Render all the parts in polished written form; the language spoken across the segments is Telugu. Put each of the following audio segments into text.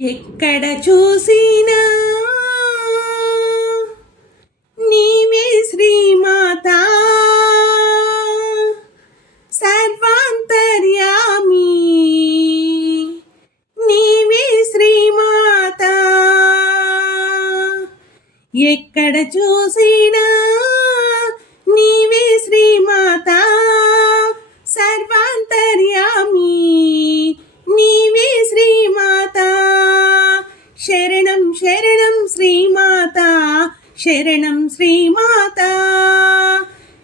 ఎక్కడ చూసినా నీవే శ్రీమాత సర్వాంతర్యామి, నీవే శ్రీమాత. ఎక్కడ చూసినా నీవే శ్రీమాత సర్వాంతర్యామి, నీవే శ్రీమాత. శరణం శరణం శ్రీమాత, శరణం శ్రీమాత,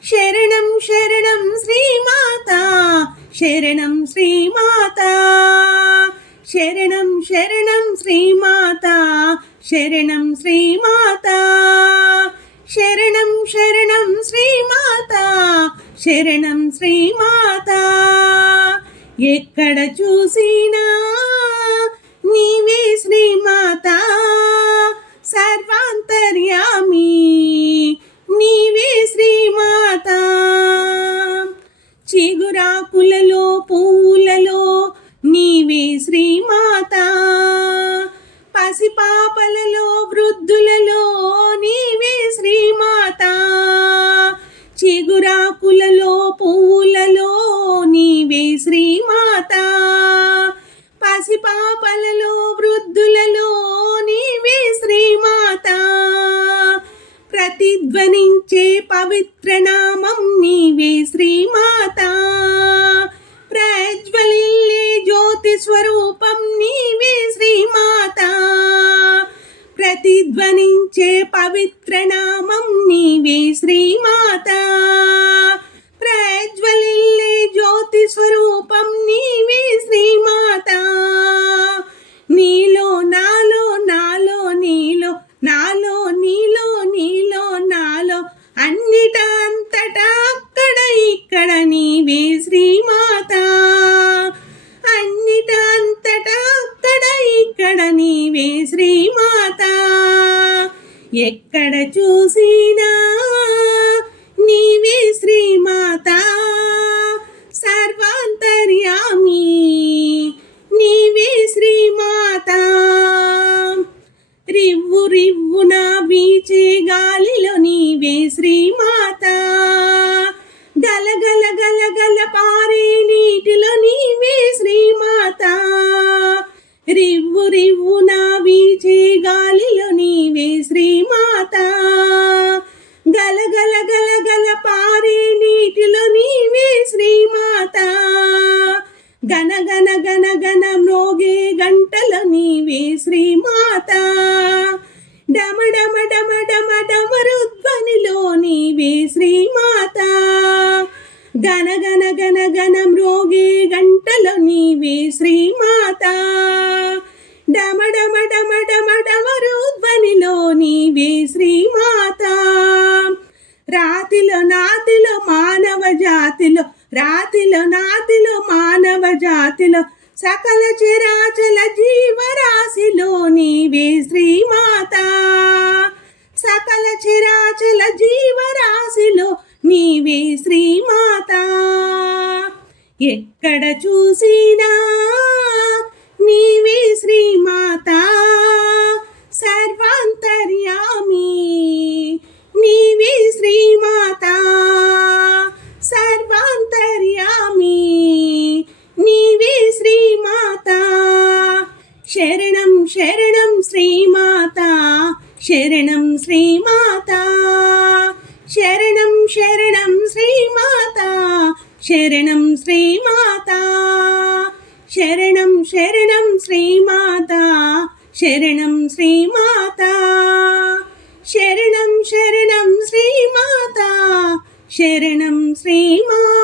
శరణం శరణం శ్రీమాత, శరణం శ్రీమాత, శరణం శరణం శ్రీమాత, శరణం శ్రీమాత, శరణం శరణం శ్రీమాత, శరణం శ్రీమాత. ఎక్కడ చూసినా నీవే శ్రీమాత సర్వాంతర్యామి, నీవే శ్రీమాత. చిగురాకులలో పూలలో నీవే శ్రీమాత, పసిపాపలలో వృద్ధులలో నీవే శ్రీమాత. చిగురాకులలో పూలలో నీవే శ్రీమాత, పసిపాపలలో వృద్ధులలో నీవే శ్రీమాత. ప్రతిధ్వనించే పవిత్ర నామం నీవే శ్రీమాత, ప్రజ్వలిల్లే జ్యోతి స్వరూపం నీవే శ్రీమాత. ప్రతిధ్వనించే పవిత్ర నామం నీవే శ్రీమాత, ప్రజ్వలిల్లే జ్యోతి స్వరూపం నీవే శ్రీమాత. నీలో నాలో నాలో నీలో, నాలో నీలో నీలో నాలో, అన్నిట అంతటా అక్కడ ఇక్కడ నీవే శ్రీమాత. అన్నిట అంతటా అక్కడ ఇక్కడ నీవే శ్రీమాత. ఎక్కడ చూసినా నీవే శ్రీమాత సర్వాంతర్యామి, నీవే శ్రీమాత. రివ్వు రివ్వున వీచే గాలిలో నీవే శ్రీమాత, గలగల గలగల పారే నీటిలో నీవే శ్రీమాత. రివ్వు రివ్వున వీచే గాలిలో నీవే శ్రీమాత, గలగల గలగల పారే నీటిలో నీవే శ్రీమాత. గన గన గన గన మ్రోగే గంటలో నీవే శ్రీమాత, డమ డమ డమ డమ డమరుధ్వనిలో నీవే శ్రీమాత. గన గన గన గన మ్రోగే గంటలో నీవే శ్రీమాత, డమ డమ డమ డమ డమరుధ్వనిలో నీవే శ్రీమాత. రాతిలో నాతిలో మానవ జాతిలో, రాతిలో నాతిలో మానవ జాతిలో, సకల చరాచల జీవరాశిలో నీవే శ్రీమాత. సకల చరాచల జీవరాశిలో నీవే శ్రీమాత. ఎక్కడ చూసినా నీవే శ్రీమాత సర్వాంతర్యామి, నీవే శ్రీమాత సర్వాంతర్యామి, నీవే శ్రీమాత. శరణం శరణం శ్రీమాత, శరణం శ్రీమాత, శరణం శరణం శ్రీమాత, శరణం శ్రీమాత, శరణం శరణం శ్రీమాత, శరణం శ్రీమాత, శరణం శరణం శ్రీమాత, శరణం శ్రీమాత.